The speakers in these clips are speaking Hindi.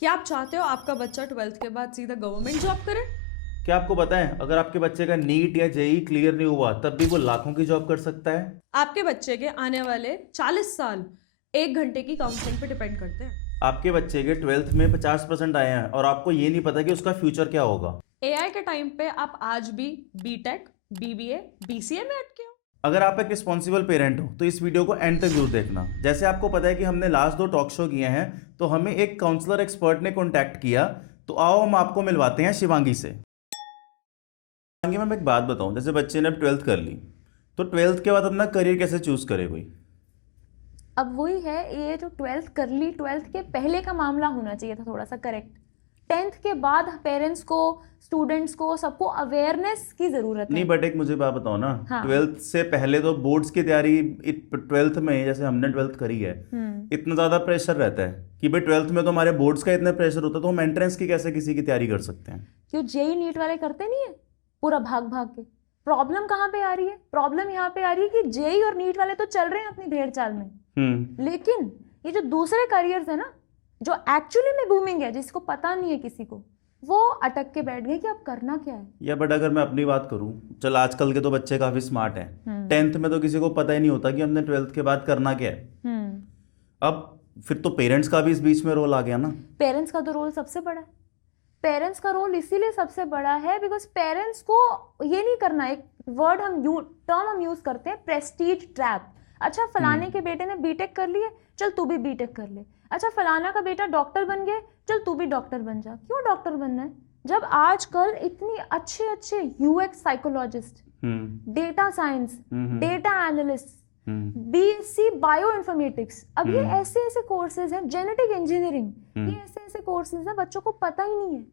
क्या आप चाहते हो आपका बच्चा 12th के बाद सीधा गवर्नमेंट जॉब करे? क्या आपको पता है अगर आपके बच्चे का नीट या जेई क्लियर नहीं हुआ तब भी वो लाखों की जॉब कर सकता है। आपके बच्चे के आने वाले 40 साल 1 घंटे की काउंसलिंग पे डिपेंड करते हैं। आपके बच्चे के 12th में 50% आए हैं और आपको ये नहीं पता कि उसका फ्यूचर क्या होगा। एआई के टाइम पे आप आज भी बीटेक, बीबीए, बीसीए में अटके हो। अगर आप एक रिस्पॉन्सिबल पेरेंट हो तो इस वीडियो को एंड तक जरूर देखना। जैसे आपको पता है कि हमने लास्ट 2 टॉक शो किए हैं तो हमें एक काउंसलर एक्सपर्ट ने कॉन्टैक्ट किया, तो आओ हम आपको मिलवाते हैं शिवांगी से। शिवांगी मैम, एक बात बताऊं, जैसे बच्चे ने अब 12th कर ली तो 12th के बाद अपना करियर कैसे चूज करे कोई। अब वही है, ये जो 12th कर ली, 12th के पहले का मामला होना चाहिए था थोड़ा सा करेक्ट। 10th के बाद पेरेंट्स को, स्टूडेंट्स को, सबको अवेयरनेस की जरूरत है। नहीं, बट एक मुझे बात बताओ ना, हाँ। 12th से पहले तो बोर्ड्स की तैयारी 12th में, जैसे हमने 12th करी है, इतना ज़्यादा प्रेशर रहता है कि भाई 12th में तो हमारे बोर्ड्स का इतना प्रेशर होता है, तो हम एंट्रेंस की कैसे किसी की तैयारी कर सकते हैं। क्यों जेई नीट वाले करते नहीं है पूरा भाग भाग के? प्रॉब्लम कहाँ पे आ रही है? प्रॉब्लम यहाँ पे आ रही है कि जेई और नीट वाले तो चल रहे हैं अपनी भेड़ चाल में, लेकिन ये जो दूसरे करियर्स है ना, जो एक्चुअली में बूमिंग है, जिसको पता नहीं है किसी को, वो अटक के बैठ गए कि अब करना क्या है। या बट अगर मैं अपनी बात करूं, चल आजकल के तो बच्चे काफ़ी स्मार्ट हैं। 10th में तो किसी को पता ही नहीं होता कि हमने 12th के बाद करना क्या है। अब फिर तो पेरेंट्स का भी इस बीच में रोल आ गया ना। पेरेंट्स का तो रोल सबसे बड़ा है। पेरेंट्स का रोल इसीलिए सबसे बड़ा है बिकॉज पेरेंट्स को ये नहीं करना, एक वर्ड टर्म हम यूज करते हैं, प्रेस्टीज ट्रैप। अच्छा, फलाने के बेटे ने बीटेक कर लिए, चल तू भी बीटेक कर ले। अच्छा, फलाना का बेटा डॉक्टर बन गया, चल तू भी डॉक्टर बन जा। क्यों डॉक्टर बनना है जब आजकल इतनी अच्छे अच्छे UX psychologist, data science, data analyst, BSc bio informatics, अब ये ऐसे ऐसे कोर्सेज हैं, जेनेटिक इंजीनियरिंग, ये ऐसे ऐसे कोर्सेज हैं, बच्चों को पता ही नहीं है।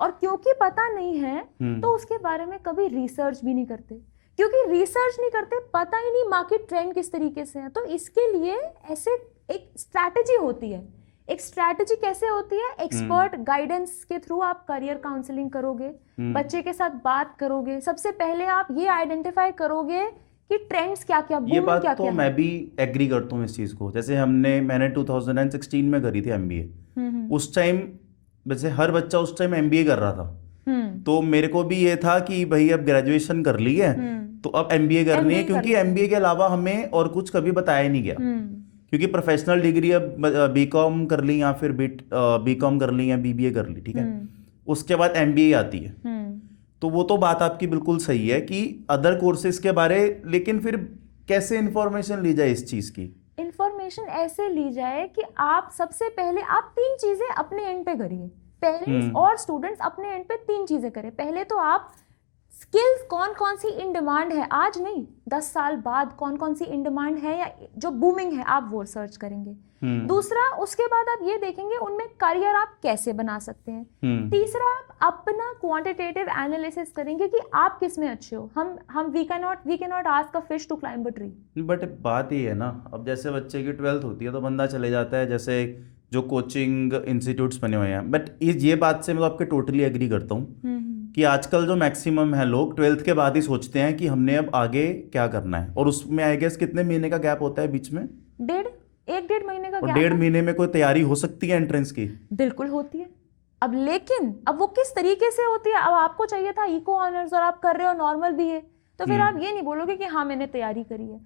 और क्योंकि पता नहीं है तो उसके बारे में कभी रिसर्च भी नहीं करते। क्योंकि रिसर्च नहीं करते, पता ही नहीं मार्केट ट्रेंड किस तरीके से है, तो इसके लिए ऐसे एक स्ट्रैटेजी होती है। एक स्ट्रैटेजी कैसे होती है? एक्सपर्ट गाइडेंस के थ्रू आप करियर काउंसलिंग करोगे, बच्चे के साथ बात करोगे, सबसे पहले आप ये आइडेंटिफाई करोगे कि ट्रेंड्स क्या क्या, ये बात क्या तो क्या मैं भी एग्री करता हूँ इस चीज़ को। जैसे मैंने 2016 में करी थी एमबीए। उस टाइम वैसे हर बच्चा उस टाइम एमबीए कर रहा था, तो मेरे को भी ये था कि भाई अब ग्रेजुएशन कर ली है तो अब एमबीए करनी है, क्योंकि एमबीए के अलावा हमें और कुछ कभी बताया नहीं गया। क्योंकि प्रोफेशनल डिग्री अब बीकॉम कर ली या फिर बीकॉम कर ली या बीबीए कर ली, ठीक है, उसके बाद एमबीए आती है। तो वो तो बात आपकी बिल्कुल सही है कि अदर कोर्सेज के बारे, लेकिन फिर कैसे इंफॉर्मेशन ली जाए इस चीज़ की? इंफॉर्मेशन ऐसे ली जाए कि आप सबसे पहले आप 3 चीजें अपने एंड पे करिए। पेरेंट्स और स्टूडेंट्स अपने एंड पे 3 चीजें करें। पहले तो आप स्किल्स कौन कौन सी इन डिमांड है, आज नहीं 10 साल बाद कौन कौन सी इन डिमांड है या जो बूमिंग है, आप वो सर्च करेंगे। दूसरा, उसके बाद आप ये देखेंगे उनमें करियर आप कैसे बना सकते हैं। तीसरा, आप अपना क्वांटिटेटिव एनालिसिस करेंगे कि आप किस में अच्छे हो। हम we can not ask a fish to climb a tree. But बात ये है ना, अब जैसे बच्चे की 12th होती है तो बंदा चले जाता है, जैसे जो कोचिंग इंस्टीट्यूट्स बने हुए हैं। बट ये बात से मैं तो आपके टोटली एग्री करता हूँ कि आजकल जो मैक्सिमम है लोग 12th के बाद ही सोचते हैं कि हमने अब आगे क्या करना है, और उसमें आई गेस कितने महीने का गैप होता है बीच में? 1.5 महीने का और गैप 1.5 है। महीने में कोई तैयारी हो सकती है एंट्रेंस की? बिल्कुल होती है। अब लेकिन अब वो किस तरीके से होती है? अब आपको चाहिए था इको ऑनर्स और आप कर रहे हो नॉर्मल बीए, तो फिर आप ये नहीं बोलोगे कि हाँ मैंने तैयारी करी है।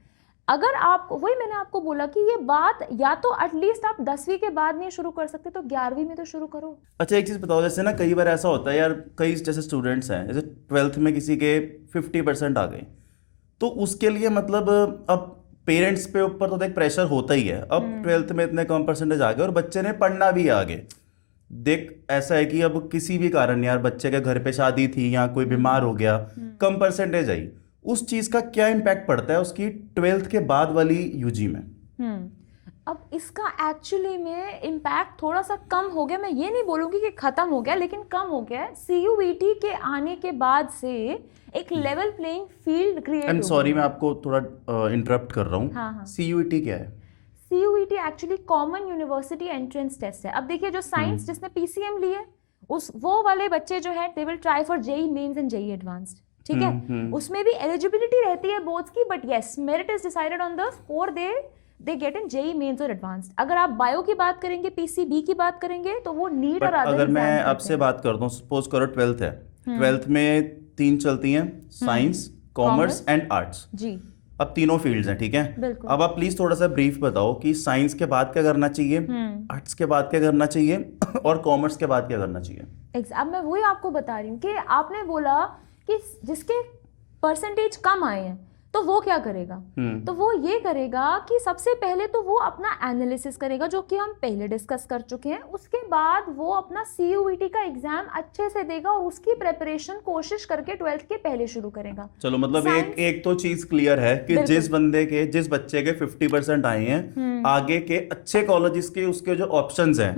अगर आप, वही मैंने आपको बोला कि ये बात या तो एटलीस्ट आप 10वीं के बाद नहीं शुरू कर सकते तो 11वीं में तो शुरू करो। अच्छा, एक चीज़ बताओ, जैसे ना कई बार ऐसा होता है यार, कई जैसे स्टूडेंट्स हैं, जैसे 12th में किसी के 50% आ गए, तो उसके लिए मतलब अब पेरेंट्स पे ऊपर तो देख प्रेशर होता ही है। अब 12th में इतने कम परसेंटेज आ गए और बच्चे ने पढ़ना भी है आगे। देख ऐसा है कि अब किसी भी कारण यार बच्चे के घर पे शादी थी या कोई बीमार हो गया, कम परसेंटेज आई, उस चीज़ का क्या इम्पैक्ट पड़ता है उसकी 12th के बाद वाली यूजी में? अब इसका एक्चुअली में इम्पैक्ट थोड़ा सा कम हो गया। मैं ये नहीं बोलूँगी कि ख़त्म हो गया, लेकिन कम हो गया है। सीयूईटी के आने के बाद से एक लेवल प्लेइंग फील्ड क्रिएट हो गया। सॉरी, मैं आपको थोड़ा इंटरप्ट कर रहा हूँ। हाँ। सीयूईटी क्या है? CUET actually common university entrance test है। अब देखिए, जो साइंस जिसने पीसीएम ली है, वो वाले बच्चे जो है they will try for JEE mains and JEE advanced, ठीक है। उसमें भी एलिजिबिलिटी रहती है बोर्ड्स की, but yes, merit is decided on the score they they get in JEE mains और एडवांस्ड। अगर आप बायो की बात करेंगे, पीसीबी की बात करेंगे, तो वो नीट और अदर अगर मैं आपसे बात करता हूँ, सपोज करो 12th है, 12th में 3 चलती हैं, साइंस, कॉमर्स एंड आर्ट्स। जी अब तीनों फील्ड्स हैं, ठीक है। बिल्कुल। अब आप प्लीज थोड़ा सा ब्रीफ बताओ कि साइंस के बाद क्या करना चाहिए, आर्ट्स के बाद क्या करना चाहिए और कॉमर्स के बाद क्या करना चाहिए। अब मैं वही आपको बता रही हूँ कि आपने बोला कि जिसके परसेंटेज कम आए हैं तो वो क्या करेगा, तो वो ये करेगा कि सबसे पहले तो वो अपना एनालिसिस करेगा, जो कि हम पहले डिस्कस कर चुके हैं। उसके बाद वो अपना CUET का एग्जाम अच्छे से देगा और उसकी प्रिपरेशन कोशिश करके 12th के पहले शुरू करेगा। चलो, मतलब एक तो चीज क्लियर है कि जिस बच्चे के 50% आए हैं, आगे के अच्छे कॉलेजेस के उसके जो ऑप्शंस हैं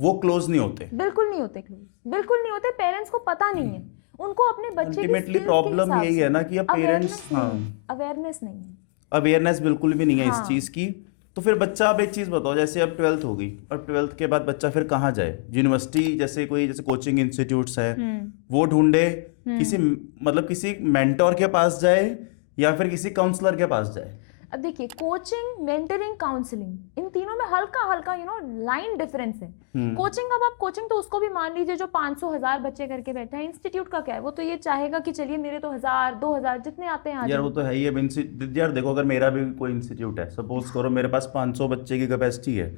वो क्लोज नहीं होते। बिल्कुल नहीं होते क्लोज, बिल्कुल नहीं होते। पेरेंट्स को पता नहीं है, उनको अपने बच्चे की अल्टीमेटली प्रॉब्लम यही है ना कि अब पेरेंट्स अवेयरनेस नहीं है, अवेयरनेस बिल्कुल भी नहीं है हाँ। इस चीज़ की। तो फिर बच्चा, अब एक चीज़ बताओ, जैसे अब 12th हो गई और 12th के बाद बच्चा फिर कहाँ जाए, यूनिवर्सिटी जैसे कोचिंग इंस्टीट्यूट्स है वो ढूंढे, किसी मेंटोर के पास जाए या फिर किसी काउंसलर के पास जाए। अब देखिए, कोचिंग, मेंटरिंग, काउंसलिंग, इन तीनों में हल्का हल्का लाइन डिफरेंस है। कोचिंग, अब आप कोचिंग तो उसको भी मान लीजिए जो 500-1000 बच्चे करके बैठे हैं। इंस्टीट्यूट का क्या है, वो तो ये चाहेगा कि चलिए मेरे तो 1000-2000 जितने आते हैं यार वो तो है ही। अब यार देखो, अगर मेरा भी कोई इंस्टीट्यूट है, सपोज करो मेरे पास 500 बच्चे की कैपेसिटी है,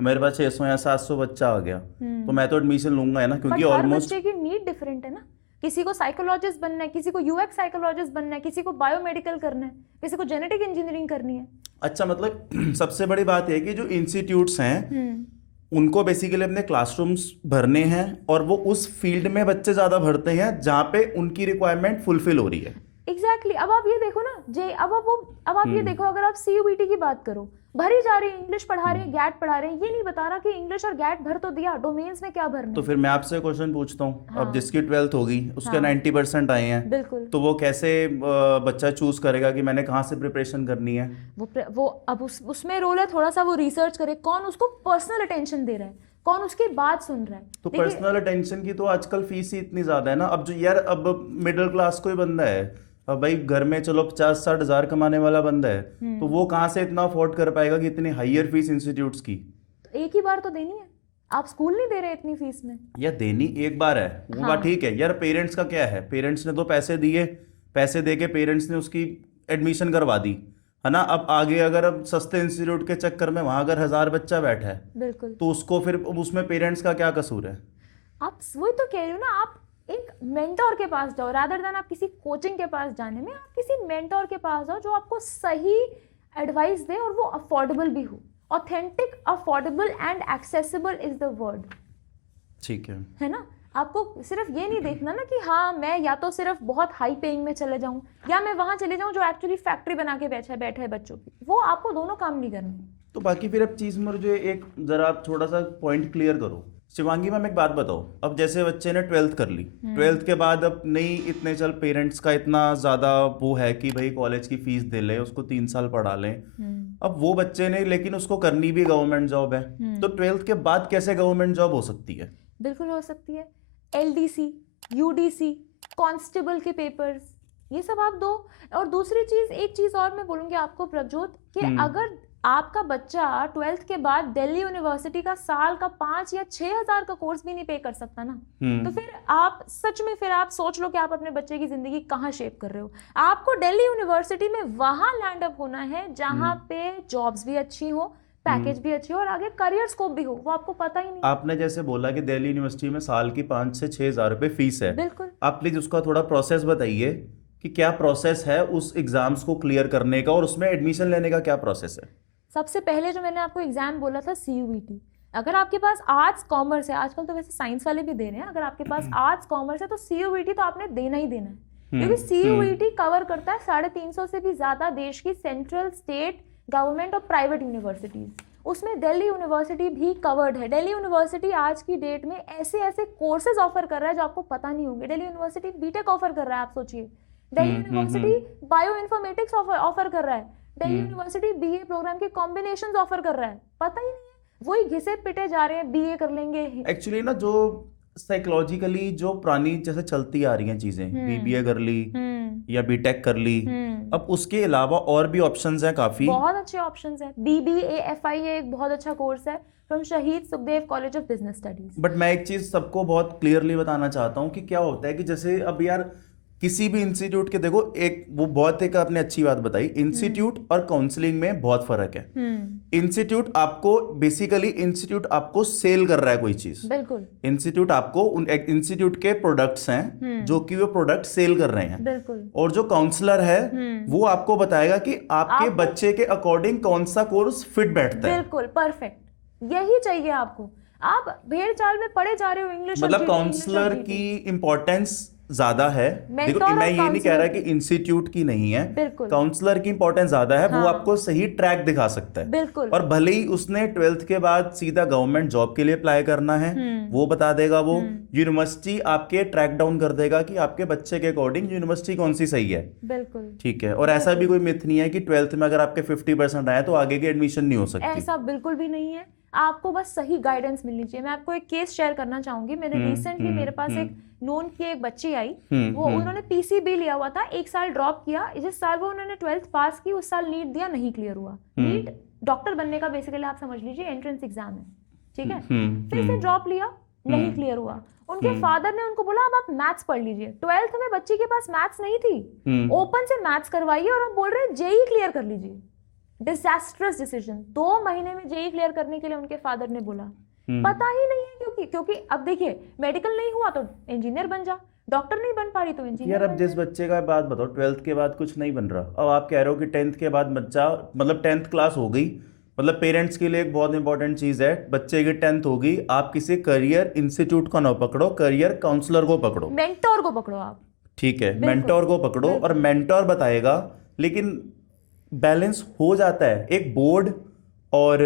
मेरे पास 600 या 700 बच्चा आ गया, तो मैं तो एडमिशन लूंगा है ना, क्योंकि ऑलमोस्ट बच्चे की नीड डिफरेंट है ना। किसी को साइकोलॉजिस्ट बनना है, किसी को UX साइकोलॉजिस्ट बनना है, किसी को बायोमेडिकल करना है, किसी को जेनेटिक इंजीनियरिंग करनी है। अच्छा, मतलब सबसे बड़ी बात है कि जो इंस्टीट्यूट्स हैं उनको बेसिकली अपने क्लासरूम्स भरने हैं और वो उस फील्ड में बच्चे ज्यादा भरते हैं जहाँ पे उनकी रिक्वायरमेंट फुलफिल हो रही है। एग्जैक्टली। अब आप ये देखो ना अब आप ये देखो, अगर आप CUET की बात करो, भरी जा रही है, इंग्लिश पढ़ा रहे हैं, गैट पढ़ा रहे हैं, ये नहीं बता रहा कि इंग्लिश और गैट भर तो दिया, डोमेन्स में क्या भरना। तो फिर मैं आपसे क्वेश्चन पूछता हूँ, हाँ। अब जिसकी 12th होगी उसके 90% आए हैं, बिल्कुल, तो वो कैसे बच्चा चूज करेगा कि मैंने कहाँ से प्रिपरेशन करनी है। वो अब उसमें रोल है थोड़ा सा वो रिसर्च करे, कौन उसको पर्सनल अटेंशन दे रहा है, कौन उसकी बात सुन रहा है। तो पर्सनल अटेंशन की तो आजकल फीस ही इतनी ज्यादा है ना। अब जो यार, अब मिडिल क्लास कोई बंदा है, अब भाई घर में चलो 50-60 हज़ार कमाने वाला बंदा है, तो वो कहाँ से इतना अफोर्ड कर पाएगा कि इतनी हायर फीस इंस्टीट्यूट्स की। तो एक ही बार तो देनी है, आप स्कूल नहीं दे रहे इतनी फीस में। या देनी एक बार है वो बात ठीक है यार। पेरेंट्स का क्या है, पेरेंट्स ने तो पैसे दिए, पैसे दे के पेरेंट्स ने उसकी एडमिशन करवा दी है ना। अब आगे अगर अब सस्ते इंस्टीट्यूट के चक्कर में वहां अगर 1000 बच्चा बैठा है, बिल्कुल, तो उसको फिर उसमें पेरेंट्स का क्या कसूर है। आप वही तो कह रही हो ना, आप एक मेंटोर के पास जाओ, रादर देन आप किसी कोचिंग के पास जाने में, आप किसी मेंटोर के पास जाओ जो आपको सही एडवाइस दे और वो अफोर्डेबल भी हो। Authentic, affordable and accessible is the word, ठीक है ना। आपको सिर्फ ये नहीं देखना ना कि हाँ मैं या तो सिर्फ बहुत हाई पेइंग में चले जाऊं या मैं वहां चले जाऊं जो एक्चुअली फैक्ट्री बना के बैठा है बच्चों की, वो आपको दोनों काम नहीं करने। तो बाकी फिर अब चीज़ मुझे एक ज़रा आप थोड़ा सा पॉइंट क्लियर करो। शिवांगी मैम एक बात बताओ, अब जैसे बच्चे ने 12th कर ली, 12th के बाद अब नहीं इतने चल पेरेंट्स का इतना ज़्यादा वो है कि भाई कॉलेज की फीस दे ले, उसको 3 साल पढ़ा लें। अब वो बच्चे ने, लेकिन उसको करनी भी गवर्नमेंट जॉब है, तो 12th के बाद कैसे गवर्नमेंट जॉब हो सकती है। बिल्कुल हो सकती है। LDC, UDC, कांस्टेबल के पेपर्स, ये सब आप दो। और दूसरी चीज, एक चीज और मैं बोलूंगी आपको प्रभजोत, कि अगर आपका बच्चा 12th के बाद दिल्ली यूनिवर्सिटी का साल का 5 या 6 हज़ार का कोर्स भी नहीं पे कर सकता ना, तो फिर आप सच में, फिर आप सोच लो कि आप अपने बच्चे की जिंदगी कहाँ शेप कर रहे हो। आपको दिल्ली यूनिवर्सिटी में वहां लैंड अप होना है जहां पे जॉब्स भी अच्छी हो, पैकेज भी अच्छी हो और आगे करियर स्कोप भी हो, वो आपको पता ही नहीं। आपने जैसे बोला कि दिल्ली यूनिवर्सिटी में साल की 5 से 6 हज़ार रुपये फीस है, बिल्कुल। आप प्लीज उसका थोड़ा प्रोसेस बताइए कि क्या प्रोसेस है उस एग्जाम्स को क्लियर करने का और उसमें एडमिशन लेने का क्या प्रोसेस है। सबसे पहले जो मैंने आपको एग्जाम बोला था CUET, अगर आपके पास आर्ट्स कॉमर्स है, आजकल तो वैसे साइंस वाले भी दे रहे हैं, अगर आपके पास आर्ट्स कॉमर्स है तो CUET तो आपने देना ही देना है, क्योंकि CUET कवर करता है 350 से भी ज्यादा देश की सेंट्रल, स्टेट, गवर्नमेंट और प्राइवेट यूनिवर्सिटीज। उसमें दिल्ली यूनिवर्सिटी भी कवर्ड है। दिल्ली यूनिवर्सिटी आज की डेट में ऐसे ऐसे कोर्सेज ऑफर कर रहा है जो आपको पता नहीं होंगे। दिल्ली यूनिवर्सिटी बीटेक ऑफर कर रहा है, आप सोचिए। Delhi university bio informatics offer कर रहा है। दिल्ली यूनिवर्सिटी BA प्रोग्राम के कॉम्बिनेशंस ऑफर कर रहा है, पता ही नहीं है। वही घिसे पिटे जा रहे हैं, BA कर लेंगे। एक्चुअली ना जो साइकोलॉजिकली जो पुरानी जैसे चलती आ रही हैं चीजें, बीबीए कर ली या बीटेक कर ली, अब उसके अलावा और भी ऑप्शंस हैं काफी। बहुत अच्छे ऑप्शंस हैं। BBAFI एक बहुत अच्छा कोर्स है फ्रॉम शहीद Sukhdev college of business studies. But मैं एक चीज सबको बहुत क्लियरली बताना चाहता हूँ कि क्या होता है कि जैसे अब यार किसी भी इंस्टीट्यूट के देखो, एक वो बहुत एक आपने अच्छी बात बताई, इंस्टीट्यूट और काउंसलिंग में बहुत फर्क है। इंस्टीट्यूट आपको बेसिकली इंस्टीट्यूट आपको सेल कर रहा है कोई चीज, बिल्कुल इंस्टीट्यूट आपको इंस्टीट्यूट के प्रोडक्ट्स हैं जो कि वो प्रोडक्ट सेल कर रहे हैं, बिल्कुल। और जो काउंसलर है वो आपको बताएगा कि आपके बच्चे के अकॉर्डिंग कौन सा कोर्स फिट बैठता है। बिल्कुल परफेक्ट, यही चाहिए आपको। आप भेड़ चाल में पड़े जा रहे हो इंग्लिश, मतलब काउंसलर की इंपॉर्टेंस ज्यादा है। देखो मैं ये नहीं कह रहा कि इंस्टीट्यूट की नहीं है, बिल्कुल काउंसलर की इंपॉर्टेंस ज्यादा है। हाँ। वो आपको सही ट्रैक दिखा सकता है, बिल्कुल। और भले ही उसने 12th के बाद सीधा गवर्नमेंट जॉब के लिए अप्लाई करना है, वो बता देगा। वो यूनिवर्सिटी आपके ट्रैक डाउन कर देगा कि आपके बच्चे के अकॉर्डिंग यूनिवर्सिटी कौन सी सही है। बिल्कुल ठीक है, और ऐसा भी कोई मिथ नहीं है कि 12th में अगर आपके 50% आए तो आगे की एडमिशन नहीं हो सकती। ऐसा बिल्कुल भी नहीं है, आपको बस सही गाइडेंस मिलनी चाहिए। मैं आपको एक केस शेयर करना चाहूंगी। मेरे रिसेंटली मेरे पास एक नोन की एक बच्ची आई, वो उन्होंने PCB लिया हुआ था, 1 साल ड्रॉप किया। जिस साल वो उन्होंने 12th पास की उस साल नीट दिया, नहीं क्लियर हुआ। नीट डॉक्टर बनने का बेसिकली आप समझ लीजिए एंट्रेंस एग्जाम है, ठीक है। फिर से ड्रॉप लिया, नहीं क्लियर हुआ। उनके फादर ने उनको बोला अब आप मैथ्स पढ़ लीजिए। 12th में बच्ची के पास मैथ्स नहीं थी, ओपन से मैथ्स करवाइए, और हम बोल रहे हैं जेई क्लियर कर लीजिए। Disastrous decision. 2 महीने में जेई क्लियर करने के लिए उनके फादर ने बोला। पता ही नहीं है क्योंकि अब देखिए मेडिकल नहीं हुआ तो इंजीनियर बन जा, डॉक्टर नहीं बन पा रही तो इंजीनियर। यार अब जिस बच्चे का बात बताओ 12th के बाद कुछ नहीं बन रहा, अब आप कह रहे हो कि 10th के बाद बच्चा, मतलब 10th क्लास हो गई, मतलब पेरेंट्स के लिए एक बहुत इंपॉर्टेंट चीज है, बच्चे की 10th हो गई, आप किसी करियर इंस्टीट्यूट को ना पकड़ो, करियर काउंसलर को पकड़ो, मेंटोर को पकड़ो आप। ठीक है, मेंटोर को पकड़ो, और मेंटोर बताएगा। लेकिन बैलेंस हो जाता है एक बोर्ड और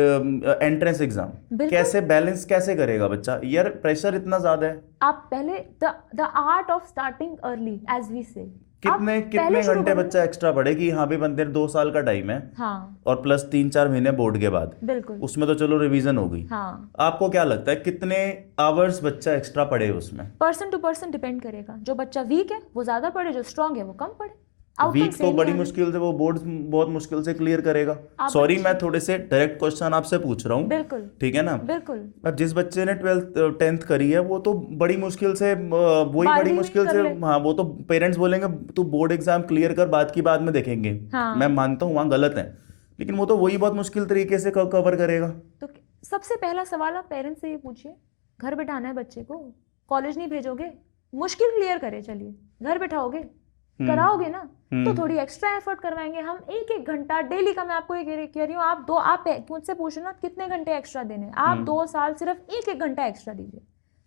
एंट्रेंस एग्जाम, कैसे बैलेंस कैसे करेगा बच्चा? यार प्रेशर इतना ज्यादा है। आप पहले the art of starting early age we say, कितने घंटे बच्चा एक्स्ट्रा पढ़े कि हाँ भी बंदे 2 साल का टाइम है, हाँ, और प्लस 3-4 महीने बोर्ड के बाद, बिल्कुल उसमें तो चलो रिवीजन हो गई। हाँ। आपको क्या लगता है कितने आवर्स बच्चा एक्स्ट्रा पढ़े उसमें? पर्सन टू पर्सन डिपेंड करेगा। जो बच्चा वीक है वो ज्यादा पढ़े, जो स्ट्रांग है वो कम पढ़े। वीक तो बड़ी मुश्किल से वो बोर्ड बहुत मुश्किल से क्लियर करेगा। सॉरी मैं थोड़े से डायरेक्ट क्वेश्चन आपसे पूछ रहा हूँ, बिल्कुल ठीक है ना? बिल्कुल। अब जिस बच्चे ने 10th करी है वो तो बड़ी मुश्किल से वही बड़ी मुश्किल से, हाँ वो तो पेरेंट्स बोलेंगे तू बोर्ड एग्जाम क्लियर कर, बाद की बाद में देखेंगे। हाँ। मैं मानता हूँ वहाँ गलत है, लेकिन वो तो वही बहुत मुश्किल तरीके से कवर करेगा। तो सबसे पहला सवाल आप पेरेंट्स से ये पूछिए, घर बिठाना है बच्चे को, कॉलेज नहीं भेजोगे, मुश्किल क्लियर करे, चलिए घर बिठाओगे, कराओगे ना, तो थोड़ी एक्स्ट्रा एफर्ट करवाएंगे हम। 1-1 घंटा डेली का, मैं आपको ये कह रही हूँ, आप मुझसे पूछना कितने घंटे एक्स्ट्रा देने, आप 2 साल सिर्फ 1-1 घंटा एक्स्ट्रा दीजिए,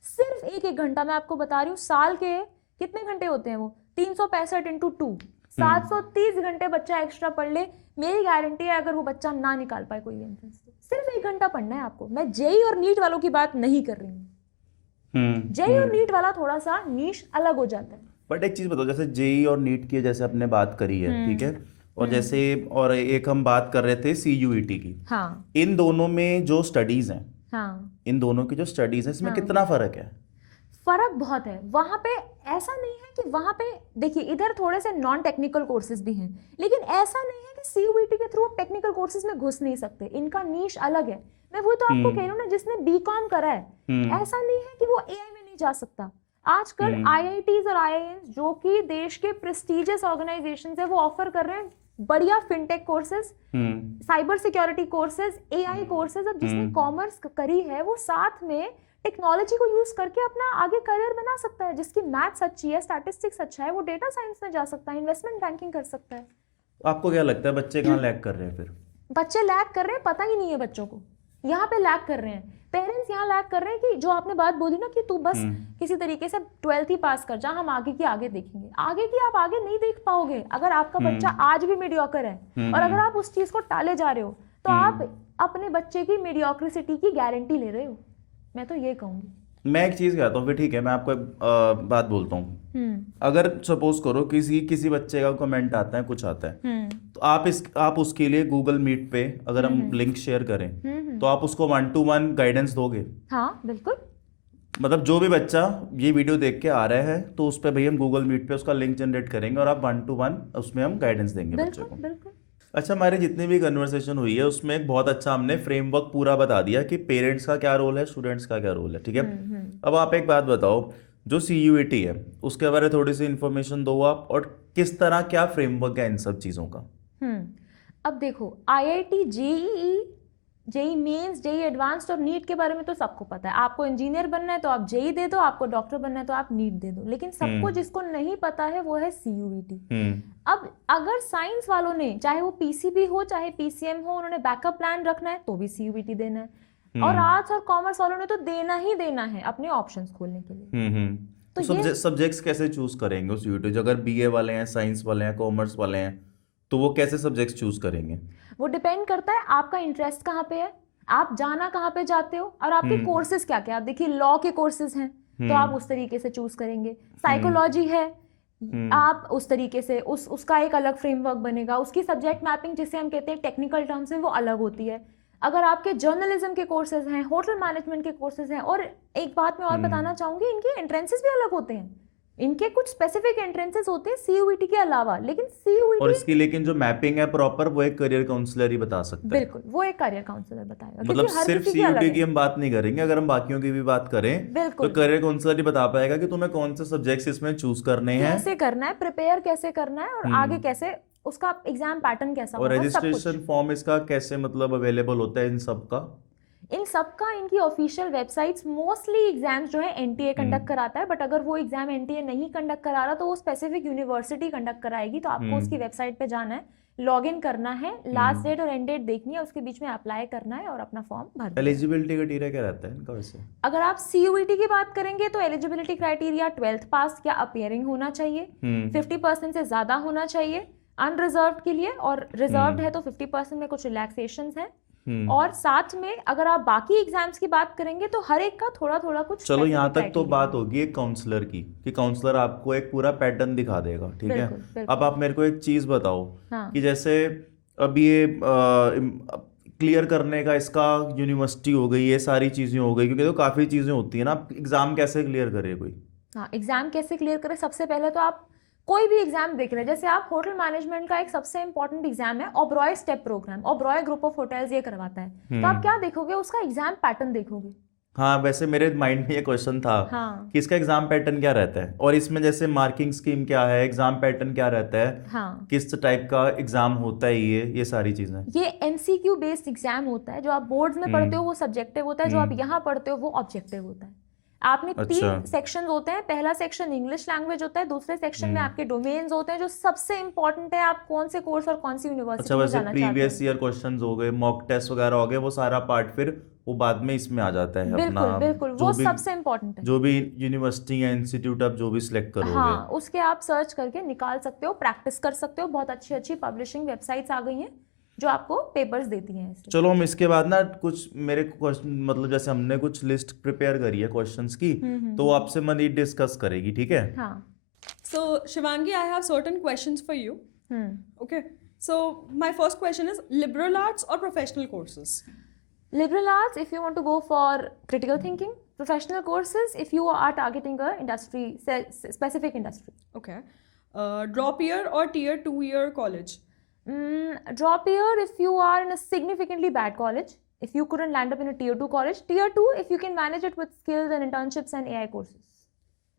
सिर्फ 1-1 घंटा। मैं आपको बता रही हूँ साल के कितने घंटे होते हैं वो, 365 × 2, 730 घंटे बच्चा एक्स्ट्रा पढ़ ले, मेरी गारंटी है अगर वो बच्चा ना निकाल पाए कोई एंट्रेंस, सिर्फ 1 घंटा पढ़ना है आपको। मैं जेई और नीट वालों की बात नहीं कर रही हूँ। जेई और नीट वाला थोड़ा सा नीश अलग हो जाता है। बट एक चीज बताओ, जैसे जेई और नीट की जैसे अपने बात करी है, ठीक है, और जैसे और एक हम बात कर रहे थे CUET की, हाँ। इन दोनों में जो स्टडीज हैं, हाँ। इन दोनों की जो स्टडीज है इसमें कितना फर्क है? फर्क बहुत है। वहां पे ऐसा नहीं है कि वहां पे देखिए, इधर थोड़े से नॉन टेक्निकल कोर्सेज भी हैं, लेकिन ऐसा नहीं है कि CUET के थ्रू टेक्निकल कोर्सेज में घुस नहीं सकते, इनका नीश अलग है। मैं वो तो आपको कह रही हूँ ना, जिसने BCom करा है, ऐसा नहीं है कि वो AI में नहीं जा सकता। आजकल IITs और IIMs जो कि देश के प्रेस्टिजियस ऑर्गेनाइजेशन है, वो ऑफर कर रहे हैं बढ़िया fintech courses, cyber security courses, AI courses. अब जिसने कॉमर्स करी है वो साथ में टेक्नोलॉजी को यूज करके अपना आगे करियर बना सकता है। जिसकी मैथ्स अच्छी है, स्टैटिस्टिक्स अच्छा है, वो डेटा साइंस में जा सकता है, इन्वेस्टमेंट बैंकिंग कर सकता है। आपको क्या लगता है बच्चे कहाँ लैग कर रहे हैं फिर? बच्चे लैग कर रहे हैं, पता ही नहीं है बच्चों को, यहाँ पे लैग कर रहे हैं। पेरेंट्स यहाँ लैग कर रहे हैं कि जो आपने बात बोली ना कि तू बस किसी तरीके से 12th ही पास कर जा, हम आगे की आगे देखेंगे। आगे की आप आगे नहीं देख पाओगे अगर आपका बच्चा आज भी मीडियोकर है, और अगर आप उस चीज को टाले जा रहे हो तो आप अपने बच्चे की मीडियोक्रिसिटी की गारंटी ले रहे हो। मैं तो ये कहूंगी। मैं एक चीज कहता हूँ फिर, ठीक है, मैं आपको एक बात बोलता हूँ। अगर सपोज करो किसी बच्चे का कमेंट आता है, कुछ आता है, तो आप उसके लिए गूगल मीट पे अगर हम लिंक शेयर करें तो आप उसको 1-to-1 गाइडेंस दोगे? हाँ बिल्कुल। मतलब जो भी बच्चा ये वीडियो देख के आ रहा है तो उस पर भाई हम गूगल मीट पे उसका लिंक जनरेट करेंगे और आप 1-to-1 उसमें हम गाइडेंस देंगे बच्चे बिल्कुल को। बिल्कुल। अच्छा, हमारी जितनी भी कन्वर्सेशन हुई है उसमें एक बहुत अच्छा हमने फ्रेमवर्क पूरा बता दिया कि पेरेंट्स का क्या रोल है, स्टूडेंट्स का क्या रोल है, ठीक है। अब आप एक बात बताओ, जो CUET है उसके बारे में थोड़ी सी इन्फॉर्मेशन दो आप, और किस तरह क्या फ्रेमवर्क है इन सब चीज़ों का। अब देखो, IIT, JEE mains, JEE advanced और नीट के बारे में तो सबको पता है। आपको इंजीनियर बनना है तो आप जेई दे दो, आपको डॉक्टर बनना है तो आप नीट दे दो, लेकिन सबको जिसको नहीं पता है वो है CUET। अब अगर साइंस वालों ने, चाहे वो PCB हो चाहे PCM हो, उन्होंने बैकअप प्लान रखना है तो भी CUET देना है। और आर्ट्स और कॉमर्स वालों ने तो देना ही देना है अपने ऑप्शंस खोलने के लिए। तो सब्जेक्ट्स कैसे चूज करेंगे उस यूट्यूब, जो अगर BA वाले हैं, साइंस वाले हैं, कॉमर्स वाले हैं, तो वो कैसे सब्जेक्ट्स चूज करेंगे? वो डिपेंड करता है आपका इंटरेस्ट कहाँ पे है, आप जाना कहाँ पे चाहते हो, और आपके कोर्सेज क्या क्या। आप देखिए, लॉ के कोर्सेज हैं तो आप उस तरीके से चूज करेंगे, साइकोलॉजी है आप उस तरीके से, उसका एक अलग फ्रेमवर्क बनेगा, उसकी सब्जेक्ट मैपिंग जिसे हम कहते हैं टेक्निकल टर्म्स में, वो अलग होती है। अगर आपके जर्नलिज्म के कोर्सेज हैं, होटल मैनेजमेंट के कोर्सेज हैं, और एक बात मैं और बताना चाहूंगी, इनके एंट्रेंसेस भी अलग होते हैं, इनके कुछ स्पेसिफिक एंट्रेंसेस होते हैं CUET के अलावा, लेकिन CUET और इसकी लेकिन जो मैपिंग है प्रॉपर, वो एक करियर काउंसलर ही बता सकता है। बिल्कुल, वो एक करियर काउंसलर बताएगा, मतलब क्योंकि हर सिर्फ किसी की अलग CUET की है। हम बात नहीं करेंगे, अगर हम बाकियों की भी बात करें तो बिल्कुल, करियर काउंसलर ही बता पाएगा कि तुम्हें कौन से सब्जेक्ट्स इसमें चूज करने हैं, कैसे करना है, प्रिपेयर कैसे करना है, और आगे कैसे, उसका एग्जाम पैटर्न कैसा और होगा, सब कुछ। रजिस्ट्रेशन फॉर्म इसका कैसे मतलब अवेलेबल होता है इन सब का। इन सब का इनकी ऑफिशियल वेबसाइट्स, मोस्टली एग्जाम्स जो है NTA कंडक्ट कराता है, बट अगर वो एग्जाम NTA नहीं कंडक्ट करा रहा तो वो स्पेसिफिक यूनिवर्सिटी कंडक्ट कराएगी, तो आपको उसकी वेबसाइट पे जाना है, लॉग इन करना है, लास्ट डेट और एंड डेट देखनी है, उसके बीच में अप्लाई करना है और अपना फॉर्म भरना है। एलिजिबिलिटी क्राइटेरिया क्या रहता है इनका वैसे? अगर आप CUET की बात करेंगे तो एलिजिबिलिटी क्राइटेरिया 12th पास या अपीयरिंग होना चाहिए, 50% से ज्यादा होना चाहिए अनरिजर्व्ड के लिए, और रिजर्व्ड है तो 50% में कुछ रिलैक्सेशंस हैं। और साथ में अगर आप बाकी एग्जाम्स की बात करेंगे तो हर एक का थोड़ा थोड़ा कुछ। चलो यहाँ तक तो criteria बात होगी एक काउंसलर की, कि काउंसलर आपको एक पूरा पैटर्न दिखा देगा, ठीक है। बिल्कुल, बिल्कुल। अब आप मेरे को एक चीज बताओ, हाँ। कि जैसे अब ये क्लियर करने का इसका यूनिवर्सिटी हो गई, ये सारी चीजें हो गई, क्योंकि तो काफी चीजें होती है ना, एग्जाम कैसे क्लियर करे कोई? हाँ, एग्जाम कैसे क्लियर करें, सबसे पहले तो आप कोई भी एग्जाम देख रहे हैं, जैसे आप होटल मैनेजमेंट का एक सबसे इंपॉर्टेंट एग्जाम है Oberoi step program, Oberoi group of hotels ये करवाता है, तो आप क्या देखोगे, उसका एग्जाम पैटर्न देखोगे। हाँ, वैसे मेरे माइंड में ये क्वेश्चन था कि इसका एग्जाम पैटर्न क्या रहता है, और इसमें जैसे मार्किंग स्कीम क्या है, एग्जाम पैटर्न क्या रहता है, किस टाइप का एग्जाम होता है, ये सारी चीजें। ये MCQ बेस्ड एग्जाम होता है, जो आप बोर्ड्स में पढ़ते हो वो सब्जेक्टिव होता है, जो आप यहाँ पढ़ते हो वो ऑब्जेक्टिव होता है। आपने 3 सेक्शन होते हैं, पहला सेक्शन इंग्लिश लैंग्वेज होता है, दूसरे सेक्शन में आपके डोमेन्स होते हैं, जो सबसे इंपॉर्टेंट है, आप कौन से कोर्स और कौन सी यूनिवर्सिटी में जाना चाहते हैं। प्रीवियस ईयर क्वेश्चंस हो गए, मॉक टेस्ट वगैरह हो गए, वो सारा पार्ट फिर वो बाद में इसमें आ जाता है। बिल्कुल, अपना बिल्कुल, वो सबसे इंपॉर्टेंट है, जो भी यूनिवर्सिटी या इंस्टीट्यूट आप जो भी सिलेक्ट करोगे, हाँ, उसके आप सर्च करके निकाल सकते हो, प्रैक्टिस कर सकते हो, बहुत अच्छी अच्छी पब्लिशिंग वेबसाइट्स आ गई हैं जो आपको पेपर्स देती हैं इससे। चलो हम इसके बाद ना कुछ मेरे क्वेश्चन, मतलब जैसे हमने कुछ लिस्ट प्रिपेयर करी है क्वेश्चंस की, तो वो आपसे मनीष डिस्कस करेगी, ठीक है। हाँ। So Shivangi, I have certain questions for you. Okay. So my first question is liberal arts or professional courses? Liberal arts if you want to go for critical thinking, professional courses if you are targeting a industry, specific industry. Okay. Drop year or tier 2 year college? Drop year if you are in a significantly bad college, if you couldn't land up in a tier 2 college. Tier 2 if you can manage it with skills and internships and AI courses.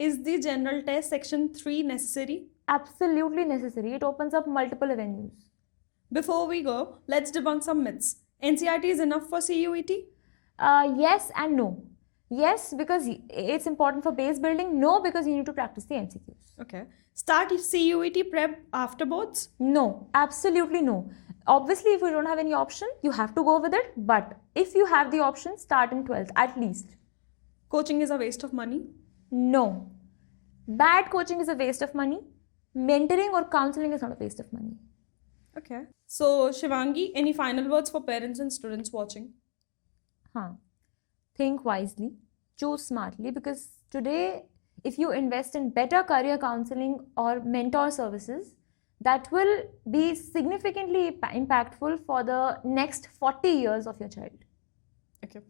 Is the general test section 3 necessary? Absolutely necessary. It opens up multiple avenues. Before we go, let's debunk some myths. NCERT is enough for CUET? Yes and no. Yes, because it's important for base building. No, because you need to practice the MCQs. Okay. Start CUET prep after boards? No, absolutely no. Obviously, if you don't have any option, you have to go with it. But if you have the option, start in 12th at least. Coaching is a waste of money? No. Bad coaching is a waste of money. Mentoring or counseling is not a waste of money. Okay. So, Shivangi, any final words for parents and students watching? Think wisely, choose smartly, because today, if you invest in better career counseling or mentor services, that will be significantly impactful for the next 40 years of your child. Okay.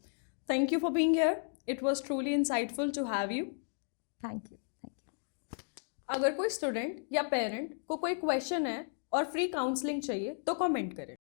Thank you for being here. It was truly insightful to have you. Thank you. अगर कोई स्टूडेंट या पेरेंट को कोई क्वेश्चन है और फ्री काउंसलिंग चाहिए तो कमेंट करें।